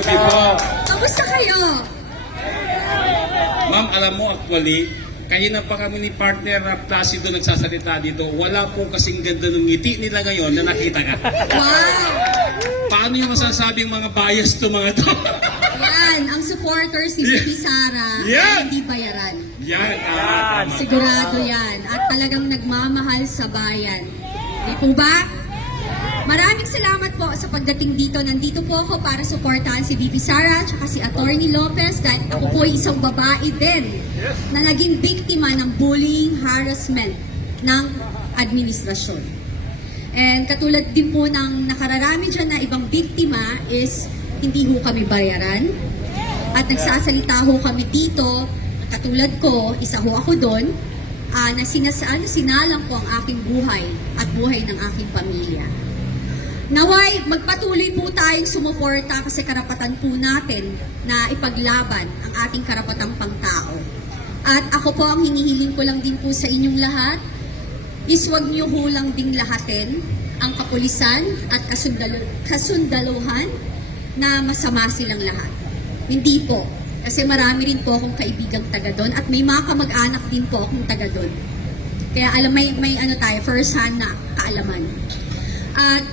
gabi po. Kamusta kayo? Ma'am, alam mo actually, kanina pa kami ni partner Placido nagsasalita dito, wala po kasing ganda ng ngiti nila ngayon na nakita ka. Wow! Paano yung masasabing mga bias to mga to? Yan, ang supporter si Vicky Sara Yan! hindi bayaran. Yan, tama. Sigurado yan. At talagang nagmamahal sa bayan. Di po ba? Maraming salamat po sa pagdating dito. Nandito po ako para suportahan si Vicky Sara at si Atty. Lopez dahil ako po ay isang babae din na naging biktima ng bullying, harassment ng administrasyon. And katulad din po ng nakararami dyan na ibang biktima is hindi ho kami bayaran. At nagsasalita ho kami dito, katulad ko, isa ho ako doon, na sinalang ko ang aking buhay at buhay ng aking pamilya. Naway, magpatuloy po tayong sumuporta kasi karapatan po natin na ipaglaban ang ating karapatang pangtao. At ako po, ang hinihiling ko lang din po sa inyong lahat is huwag niyo hulang ding lahatin ang kapulisan at kasundaluhan na masama silang lahat. Hindi po. Kasi marami rin po akong kaibigang taga doon at may mga kamag-anak din po akong taga doon. Kaya alam, may ano tayo, first hand na kaalaman. At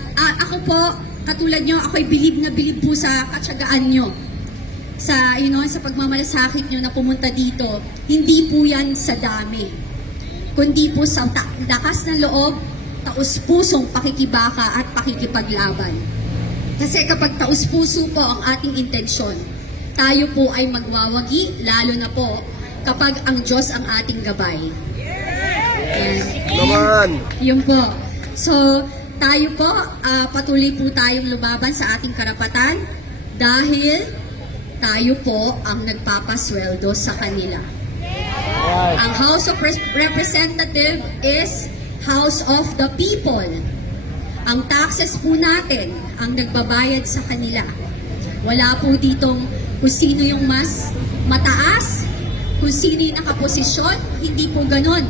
ako po, katulad nyo, ako'y bilib na bilib po sa katsagaan nyo. Sa, sa pagmamalasakit nyo na pumunta dito. Hindi po yan sa dami. Kundi po sa lakas ng loob, taus-pusong pakikibaka at pakikipaglaban. Kasi kapag taus-puso po ang ating intensyon, tayo po ay magwawagi, lalo na po kapag ang Diyos ang ating gabay. Naman! Yun po. So, tayo po, patuloy po tayong lumaban sa ating karapatan dahil tayo po ang nagpapasweldo sa kanila. Ang House of Representative is House of the People. Ang taxes po natin ang nagbabayad sa kanila. Wala po ditong kung sino yung mas mataas, kung sino yung nakaposisyon, hindi po ganon.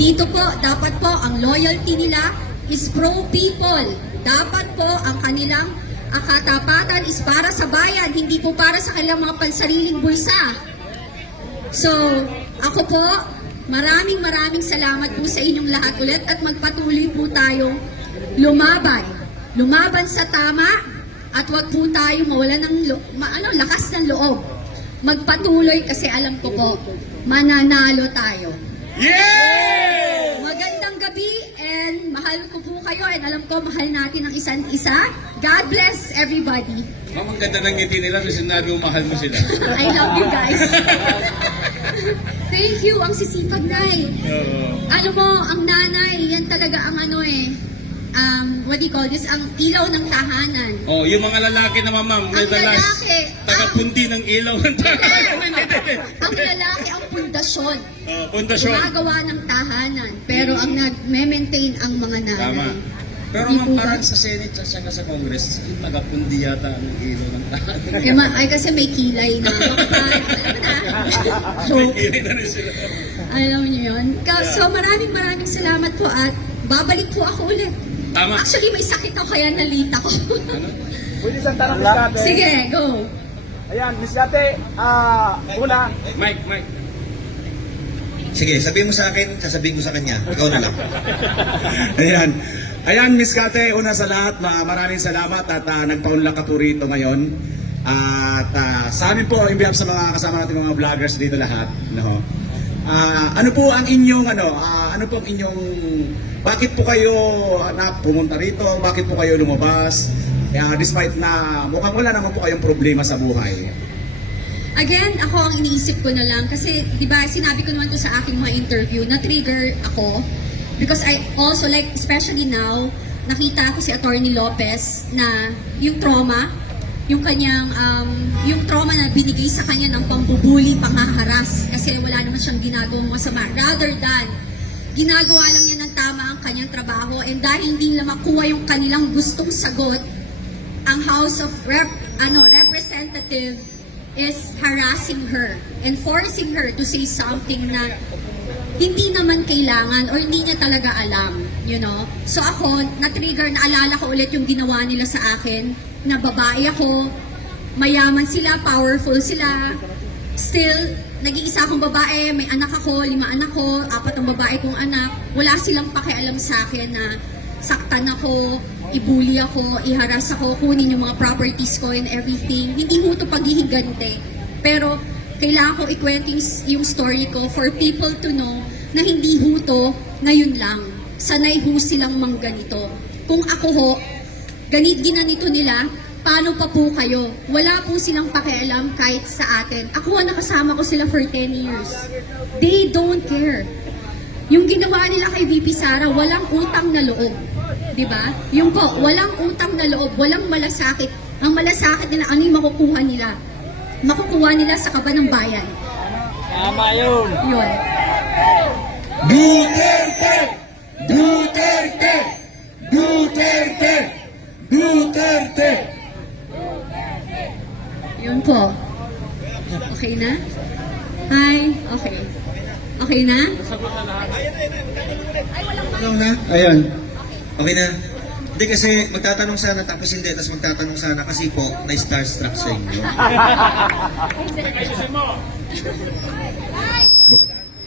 Dito po, dapat po, ang loyalty nila is pro-people. Dapat po, ang kanilang katapatan is para sa bayan, hindi po para sa kanilang mga pansariling bulsa. So, ako po, maraming salamat po sa inyong lahat ulit at magpatuloy po tayong lumaban. Lumaban sa tama, at wag po tayo mawalan ng lakas ng loob. Magpatuloy kasi alam ko po, mananalo tayo. Yeah! Magandang gabi and mahal ko po kayo and alam ko mahal natin ang isa't isa. God bless everybody. Ma'am, ang ganda ng ngiti nila nung sinabi mo mahal mo sila. I love you guys. Thank you, ang sisipag nay. Ano mo, ang nanay, yan talaga ang what do you call this? Ang ilaw ng tahanan. Oh, yung mga lalaki naman, ma'am, Ang lalaki, tagapundi ng ilaw ng tahanan. ang lalaki ang pundasyon. Pundasyon. Gumagawa ng tahanan. Pero ang nag-maintain ang mga nanay. Tama. Pero Hindi ma'am, po parang ba- sa Senate at saka sa Congress, yung tagapundi yata ang ilaw ng tahanan. Ay, kasi may kilay na. Alam mo na. Joke. Hindi na rin sila. Alam niyo yun. So maraming salamat po at babalik po ako ulit. Tama. Actually, may sakit ako kaya nalita ko. Pwede isang tanong, Miss Kate. Sige, go. Ayan, Miss Kate, una, Mike. Sige, sabihin mo sa akin, sasabihin ko sa kanya. Ikaw na lang. Ayan, Miss Kate, una sa lahat, maraming salamat at nagpaunlak ka po rito ngayon. At sa amin po, in behalf sa mga kasama natin mga vloggers dito lahat, no? Ano po ang inyong bakit po kayo pumunta rito? Bakit po kayo lumabas? Despite na mukhang wala naman po kayong problema sa buhay. Again, ako ang iniisip ko na lang kasi, di ba, sinabi ko naman to sa aking mga interview, na-trigger ako because I also like, especially now, nakita ko si Atty. Lopez na yung trauma, yung kanyang, yung trauma na binigay sa kanya ng pambubuli, panghaharas kasi wala naman siyang ginagawang masama. Rather than, ginagawa lang niya ng tama ang kanyang trabaho and dahil hindi nila makuha yung kanilang gustong sagot, ang House of Representative is harassing her and forcing her to say something na hindi naman kailangan or hindi niya talaga alam, you know. So ako, na-trigger, naalala ko ulit yung ginawa nila sa akin, na babae ako, mayaman sila, powerful sila. Still, nag-iisa akong babae, may anak ako, 5 anak ko, 4 ang babae kong anak. Wala silang pakialam sa akin na saktan ako, ibuli ako, iharas ako, kunin yung mga properties ko and everything. Hindi ho ito paghihigante. Pero, kailangan ko ikwento yung story ko for people to know na hindi ho ito ngayon lang. Sanay ho silang mangganito. Kung ako ho, ginanito nila, paano pa po kayo? Wala po silang pakialam kahit sa atin. Ako nakasama ko sila for 10 years. They don't care. Yung ginawa nila kay VP Sara, walang utang na loob. Diba? Yung po, walang utang na loob, walang malasakit. Ang malasakit nila, ano yung makukuha nila? Makukuha nila sa kaba ng bayan. Tama yun. Yun. Duterte! Duterte! Duterte! Duterte! Yun po. Okay na? Hi? Okay. Okay na? Ano na? Ayun. Okay na. Hindi kasi magtatanong sana tapos hindi, tapos magtatanong sana kasi po na-starstruck sa inyo.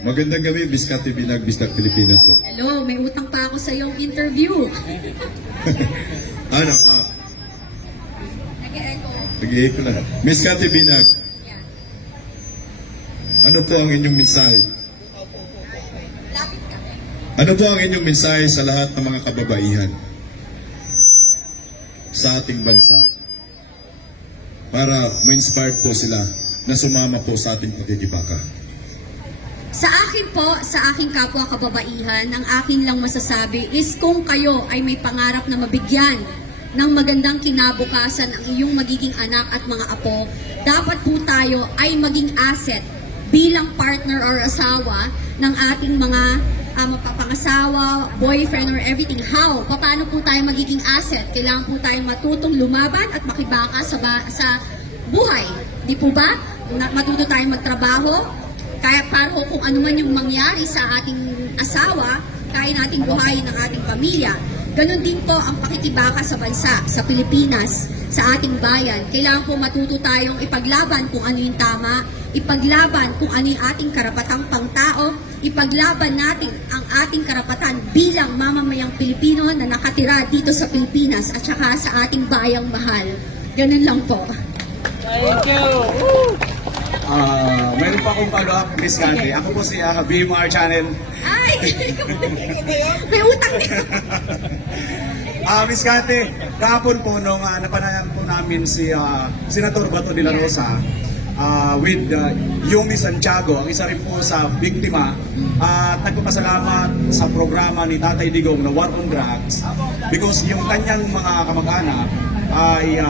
Magandang gabi, Biscate Binag, Bistak Pilipinas. Hello, may utang pa ako sa iyong interview. Ano? Nag-echo. Nag-i-echo na. Biscate Binag, Yeah. ano po ang inyong mensahe? Lapit ka. Ano po ang inyong mensahe sa lahat ng mga kababaihan sa ating bansa para ma-inspire po sila na sumama po sa ating pagkikibaka? Sa akin po, sa aking kapwa kababaihan, ang akin lang masasabi is kung kayo ay may pangarap na mabigyan ng magandang kinabukasan ang iyong magiging anak at mga apo, dapat po tayo ay maging asset bilang partner or asawa ng ating mga mapapangasawa, boyfriend or everything. How? Paano po tayo magiging asset? Kailangan po tayong matutong lumaban at makibaka sa buhay. Di po ba? Matuto tayong magtrabaho. Kaya para kung ano man yung mangyari sa ating asawa, kaya nating buhayin ang ating pamilya. Ganon din po ang pakikibaka sa bansa, sa Pilipinas, sa ating bayan. Kailangan po matuto tayong ipaglaban kung ano yung tama, ipaglaban kung ano yung ating karapatang pangtao, ipaglaban natin ang ating karapatan bilang mamamayang Pilipino na nakatira dito sa Pilipinas at saka sa ating bayang mahal. Ganon lang po. Thank you. Meron pa akong follow-up, Miss Candy. Ako po si BMR Channel. Ay! May utang din. Miss Candy, kahapon po nung napanayan po namin si Senator Bato de la Rosa with Yumi Santiago, ang isa rin po sa biktima, at nagpapasalamat sa programa ni Tatay Digong na War on Drugs because yung kanyang mga kamag-anak ay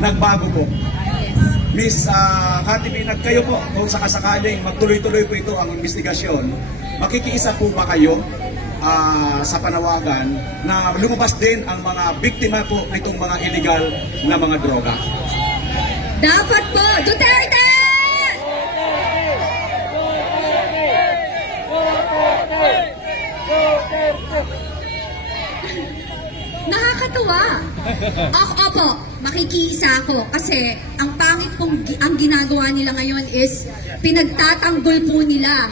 nagbago po. Miss Cathy Binag, kayo po, kung sakasakaling magtuloy-tuloy po ito ang investigasyon, makikiisa po ba kayo sa panawagan na lumabas din ang mga biktima po nitong mga illegal na mga droga? Dapat po, Duterte! Nakakatuwa. Opo, makikiisa ako kasi ang pangit pong ang ginagawa nila ngayon is pinagtatanggol po nila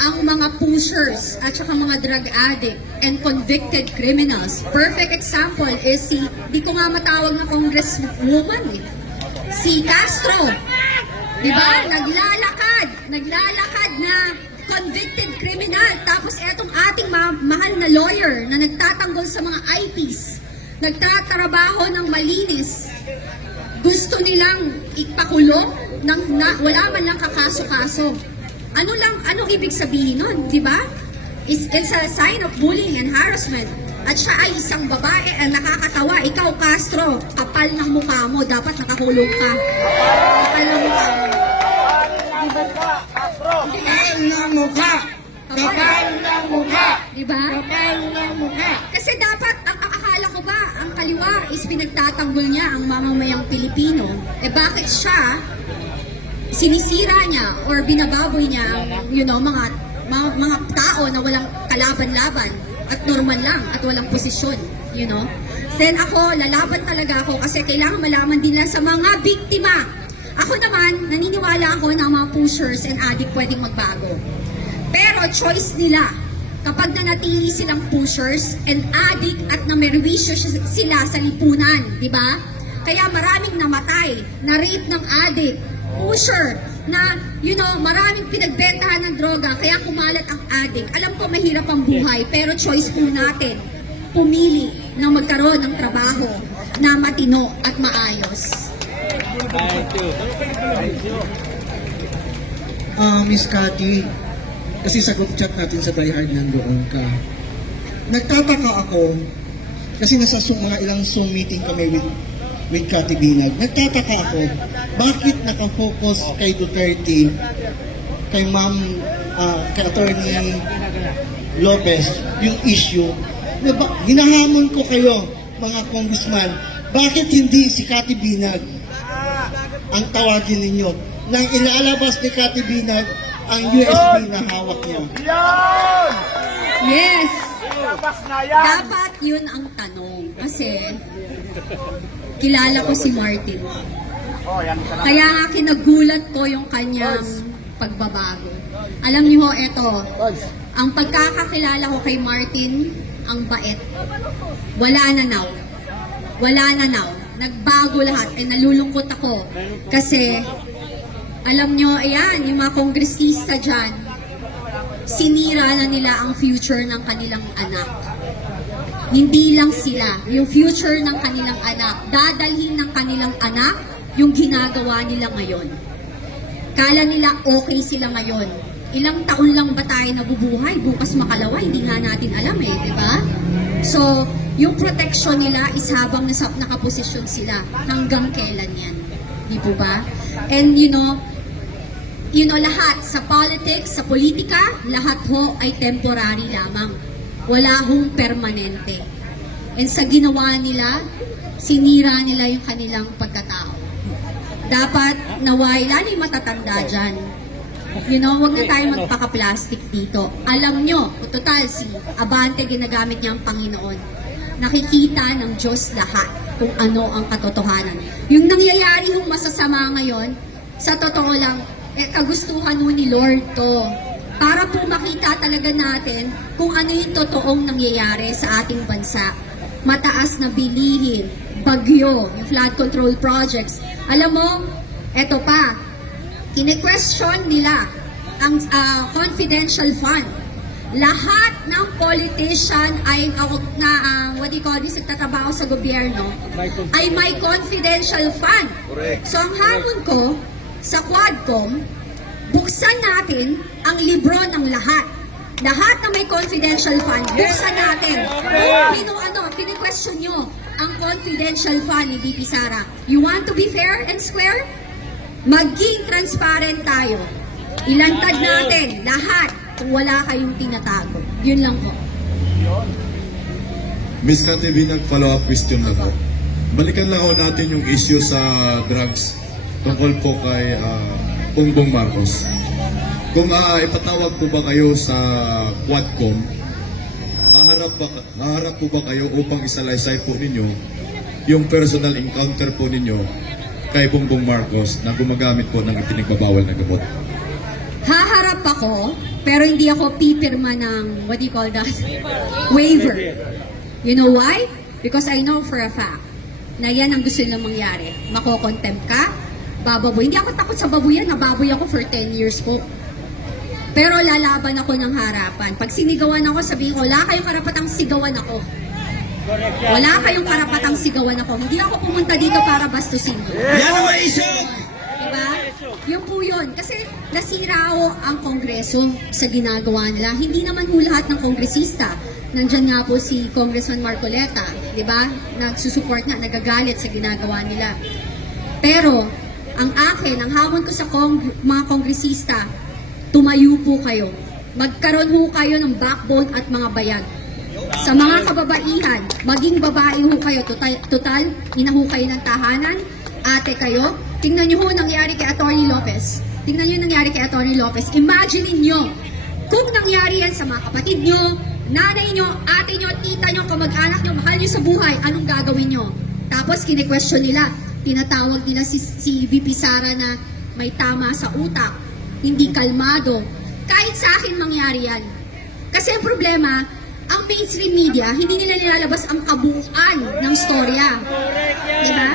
ang mga pushers at saka mga drug addict and convicted criminals. Perfect example is di ko nga matawag na congresswoman eh. Si Castro. Diba? Naglalakad na convicted criminal. Tapos etong ating mahal na lawyer na nagtatanggol sa mga IPs, nagtatrabaho ng malinis. Gusto nilang ipakulong wala man lang kakaso-kaso. Anong ibig sabihin nun, di ba? It's a sign of bullying and harassment. At siya ay isang babae ang nakakatawa. Ikaw, Castro, kapal ng mukha mo. Dapat nakakulong ka. Kapal ng mukha mo. Kapal ng mukha! Kapal ng mukha! Diba? Kapal ng mukha! Kasi dapat, ang akala ko ba, ang kaliwa is pinagtatanggol niya ang mamamayang Pilipino. Eh bakit siya, sinisira niya or binababoy niya ang, mga tao na walang kalaban-laban at normal lang at walang posisyon. you know. Then ako, lalaban talaga ako kasi kailangan malaman din lang sa mga biktima. Ako naman, naniniwala ako na mga pushers and addict pwedeng magbago. Pero choice nila. Kapag nanatili silang pushers and addict at namerwisyo sila sa lipunan, di ba? Kaya maraming namatay, na rape ng addict, pusher, na, you know, maraming pinagbentahan ng droga, kaya kumalat ang addict. Alam ko mahirap ang buhay, pero choice po natin, pumili na magkaroon ng trabaho na matino at maayos. Thank you. Miss Cathy, kasi sa group chat natin sa Die Hard nandoon ka. Nagtataka ako, kasi nasa mga ilang Zoom meeting kami with Cathy Binag. Nagtataka ako, bakit nakafocus kay Duterte, kay Ma'am, kay Attorney Lopez, yung issue. Diba, hinahamon ko kayo, mga congressman, bakit hindi si Cathy Binag ang tawagin ninyo? Nang ilalabas ni Cathy Binag ang USB na hawak niya. Yes! Dapat yun ang tanong. Kasi, kilala ko si Martin. Kaya nga kinagulat ko yung kanyang pagbabago. Alam niyo ho, eto, ang pagkakakilala ko kay Martin, ang bait. Wala na now. Wala na now. Nagbago lahat. Eh, nalulungkot ako. Kasi, alam nyo, ayan, yung mga kongresista dyan, sinira na nila ang future ng kanilang anak. Hindi lang sila, yung future ng kanilang anak, dadalhin ng kanilang anak yung ginagawa nila ngayon. Kala nila okay sila ngayon. Ilang taon lang ba tayo nabubuhay? Bukas makalawa, hindi nga natin alam eh, di ba? So, yung protection nila is habang nakaposisyon sila. Hanggang kailan yan? Di po ba? And you know, lahat sa politics, sa politika, lahat ho ay temporary lamang. Wala hong permanente. And sa ginawa nila, sinira nila yung kanilang pagkatao. Dapat naway, lalo yung matatanda dyan. You know, huwag na tayo magpaka-plastic dito. Alam nyo, total si Abante ginagamit niya ang Panginoon. Nakikita ng Diyos lahat kung ano ang katotohanan. Yung nangyayari yung masasama ngayon, sa totoo lang, kagustuhan mo ni Lord to. Para po makita talaga natin kung ano yung totoong nangyayari sa ating bansa. Mataas na bilihin, bagyo, yung flood control projects. Alam mo, eto pa, kine-question nila ang confidential fund. Lahat ng politician ay, what do you call this, nagtatrabaho sa gobyerno, ay may confidential fund. So ang hamon ko, sa Quadcom, buksan natin ang libro ng lahat. Lahat na may confidential fund, buksan natin. Kung kini-question nyo ang confidential fund ni VP Sara. You want to be fair and square? Maging transparent tayo. Ilantad natin lahat kung wala kayong tinatago. Yun lang po. Miss Cathy Binag, follow-up question na po. Balikan lang ho natin yung issue sa drugs tungkol po kay Bongbong Marcos. Kung ipatawag po ba kayo sa Quadcom, haharap po ba kayo upang isalaysay po ninyo yung personal encounter po ninyo kay Bongbong Marcos na gumagamit po ng ipinagbabawal na gamot? Haharap ako, pero hindi ako pipirma ng, what do you call that? Waiver. You know why? Because I know for a fact na yan ang gusto nilang mangyari. Makokontempt ka, bababoy. Hindi ako takot sa baboyan, nababoy ako for 10 years po. Pero lalaban ako ng harapan. Pag sinigawan ako, sabihin ko, wala kayong karapatang sigawan ako. Wala kayong karapatang sigawan ako. Hindi ako pumunta dito para bastusin ko. Yan ang issue! Diba? Yun po yun. Kasi nasira ho ang Kongreso sa ginagawa nila. Hindi naman ho lahat ng kongresista. Nandyan nga po si Congressman Marcoleta, diba? Nagsusupport na, nagagalit sa ginagawa nila. Pero, ang akin, ang hamon ko sa mga kongresista, tumayo po kayo. Magkaroon ho kayo ng backbone at mga bayag. Sa mga kababaihan, maging babae ho kayo. Total, ina ho kayo ng tahanan, ate kayo. Tingnan nyo ho nangyari kay Atty. Lopez. Tingnan nyo nangyari kay Atty. Lopez. Imagine nyo, kung nangyari yan sa mga kapatid nyo, nanay nyo, ate nyo, tita nyo, kamag-anak nyo, mahal nyo sa buhay, anong gagawin nyo? Tapos kine-question nila, tinatawag nila si VP Sara na may tama sa utak, hindi kalmado. Kahit sa akin mangyari yan. Kasi ang problema, ang mainstream media, hindi nila nilalabas ang kabuuan ng storya. Diba?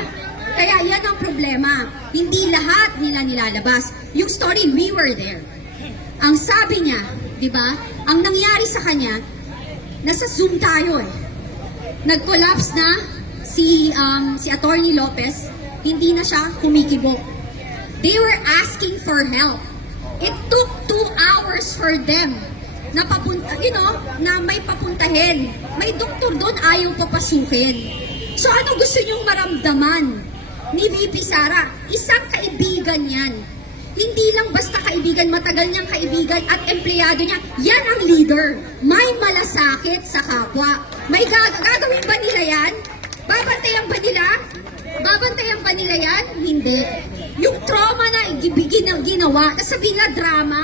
Kaya yan ang problema. Hindi lahat nila nilalabas. Yung story, we were there. Ang sabi niya, diba, ang nangyari sa kanya, nasa Zoom tayo eh. Nag-collapse na si Atty. Lopez, hindi na siya kumikibo. They were asking for help. It took 2 hours for them na papunta, na may papuntahin. May doktor doon, ayaw papasukin. So ano gusto niyong maramdaman ni VP Sara? Isang kaibigan yan. Hindi lang basta kaibigan, matagal niyang kaibigan at empleyado niya. Yan ang leader. May malasakit sa kapwa. May gagawin ba nila yan? Babantayan ba nila? Babantayan ba nila yan? Hindi. Yung trauma na ginawa, sabihin na drama.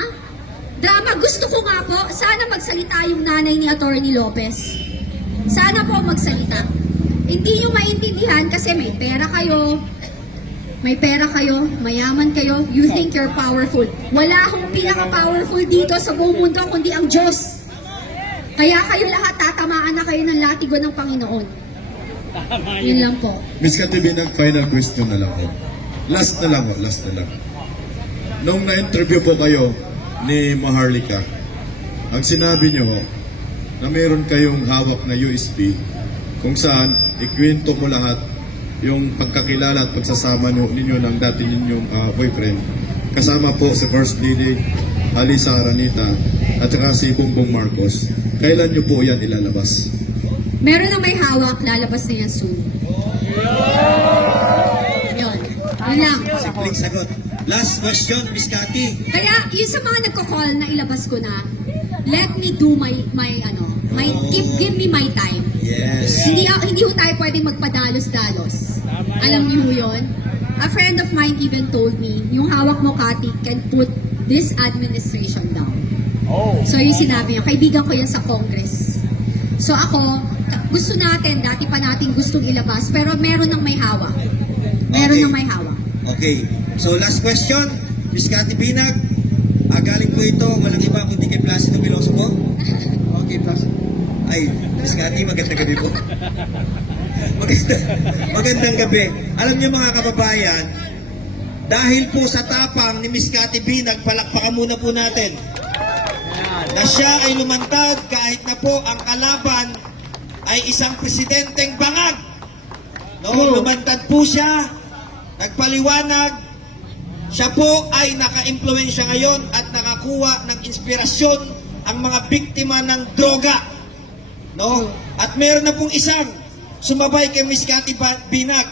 Drama, gusto ko nga po, sana magsalita yung nanay ni Atty. Lopez. Sana po magsalita. Hindi nyo maintindihan kasi may pera kayo, mayaman kayo, you think you're powerful. Wala akong pinaka-powerful dito sa buong mundo kundi ang Diyos. Kaya kayo lahat tatamaan na kayo ng latigo ng Panginoon. Yun lang po. Miss Katibinag, final question na lang po. Last na lang. Nung na-interview po kayo ni Maharlika, ang sinabi nyo na meron kayong hawak na USB kung saan ikwento mo lahat yung pagkakilala at pagsasama ninyo ng dati ninyong boyfriend. Kasama po si First Lady Alisa Aranita at saka si Bongbong Marcos. Kailan nyo po yan ilalabas? Meron na may hawak, lalabas na yan soon. Yun. Yun lang. Simpleng sagot. Last question, Miss Cathy. Kaya yung sa mga nagko-call na ilabas ko na, let me do give me my time. Yes. Hindi ho tayo pwedeng magpadalos-dalos. Alam niyo ho yun? A friend of mine even told me, yung hawak mo, Cathy, can put this administration down. So yung sinabi niya, kaibigan ko yan sa Congress. So ako, gusto natin, dati pa natin gustong ilabas, pero meron nang may hawak. Meron Okay. nang may hawak. Okay. So last question, Miss Cathy Binag. Galing po ito, walang iba kundi kay Placido Veloso po. Okay, Placido. Ay, Miss Cathy, magandang gabi po. Magandang gabi. Alam niyo mga kababayan, dahil po sa tapang ni Miss Cathy Binag, palakpakan muna po natin na siya ay lumantad kahit na po ang kalaban ay isang presidenteng bangag. No, lumantad po siya, nagpaliwanag. Siya po ay naka-impluwensya ngayon at nakakuha ng inspirasyon ang mga biktima ng droga. No? At meron na pong isang sumabay kay Miss Cathy Binag.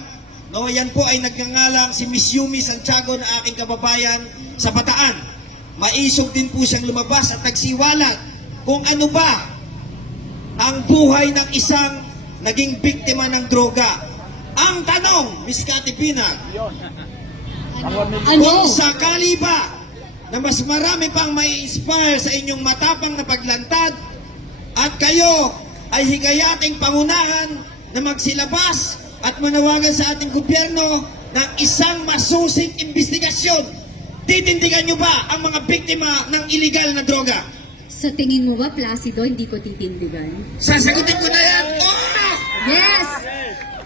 No, yan po ay nagngangalang si Miss Yumi Santiago na aking kababayan sa Bataan. Maisog din po siyang lumabas at nagsiwalat kung ano ba ang buhay ng isang naging biktima ng droga. Ang tanong, Miss Cathy Binag, kung sakali ba na mas marami pang may inspire sa inyong matapang na paglantad at kayo ay higayating pangunahan na magsilabas at manawagan sa ating gobyerno ng isang masusing investigasyon, titindigan nyo ba ang mga biktima ng illegal na droga? Sa tingin mo ba, Placido, hindi ko titindigan? Sasagutin ko na yan! Yes!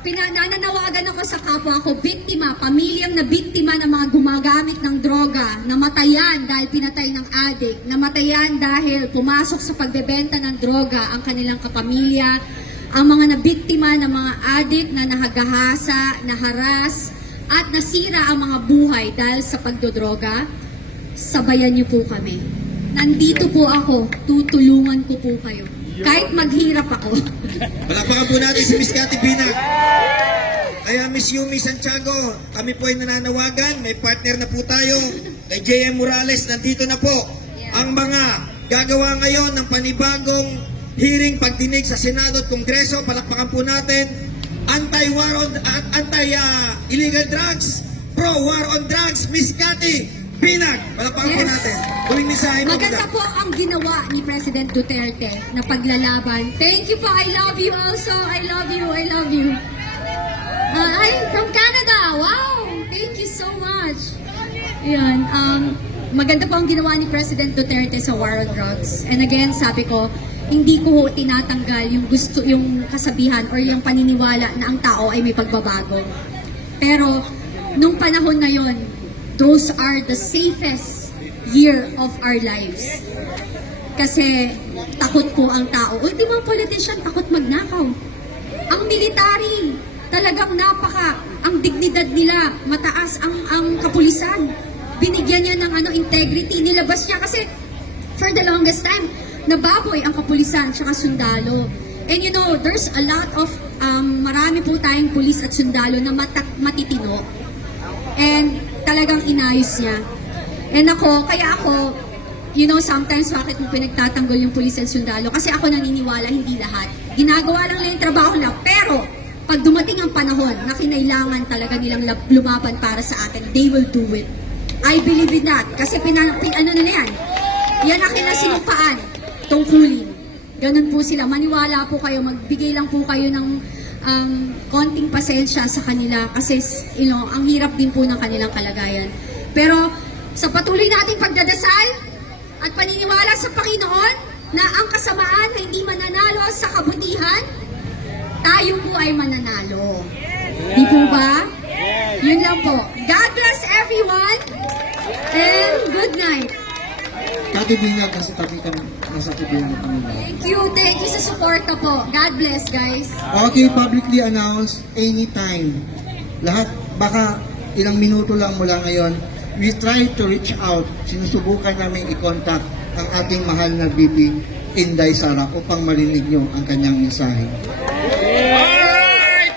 Nananawagan ako sa kapwa ko, biktima, pamilyang na biktima ng mga gumagamit ng droga, namatayan dahil pinatay ng adik, namatayan dahil pumasok sa pagbebenta ng droga ang kanilang kapamilya, ang mga nabiktima ng mga adik na nahagahasa, naharas, at nasira ang mga buhay dahil sa pagdodroga, sabayan niyo po kami. Nandito po ako, tutulungan ko po kayo. Kahit maghirap ako. Palakpakan po natin si Miss Cathy Binag. Kaya Miss Yumi Santiago, kami po ay nananawagan. May partner na po tayo. Kay JM Morales, nandito na po ang mga gagawa ngayon ng panibagong hearing pagdinig sa Senado at Kongreso. Palakpakan po natin. Anti-war on, anti-illegal drugs, pro-war on drugs. Miss Cathy Binag! Palakpakan po Yes. natin. Huling mensahe mo, Maganda Binag. po ang ginawa ni President Duterte na paglalaban. Thank you po. I love you also. I love you. I love you. Ay, from Canada. Wow! Thank you so much. Yan. Maganda po ang ginawa ni President Duterte sa war on drugs. And again, sabi ko, hindi ko tinatanggal yung gusto, yung kasabihan or yung paniniwala na ang tao ay may pagbabago. Pero, nung panahon na yon, those are the safest year of our lives. Kasi takot po ang tao. Ultimo ang politician, takot magnakaw. Ang military, talagang ang dignidad nila, mataas ang kapulisan. Binigyan niya ng integrity, nilabas niya kasi for the longest time, nababoy ang kapulisan tsaka sundalo. And you know, there's a lot of, marami po tayong pulis at sundalo na matitino. And talagang inayos niya. And kaya ako, you know, sometimes bakit mo pinagtatanggol yung pulis at sundalo? Kasi ako naniniwala, hindi lahat. Ginagawa lang nila yung trabaho nila. Pero, pag dumating ang panahon na kinailangan talaga nilang lumaban para sa atin, they will do it. I believe in that. Kasi ano na yan? Yan ang kinasinumpaan. Tungkulin. Ganun po sila. Maniwala po kayo. Magbigay lang po kayo ng konting pasensya sa kanila. Kasi, you know, ang hirap din po ng kanilang kalagayan. Pero, sa patuloy nating pagdadasal at paniniwala sa Panginoon na ang kasamaan ay hindi mananalo sa kabutihan, tayo po ay mananalo. Di po ba? Yun lang po. God bless everyone and good night. Kati Binag, nasa tabi ka ng Panginoon. Thank you sa suporta po. God bless, guys. Okay, publicly announce anytime. Lahat, baka ilang minuto lang mula ngayon, we try to reach out. Sinusubukan namin i-contact ang ating mahal na VP Inday Sara upang marinig nyo ang kanyang mensahe.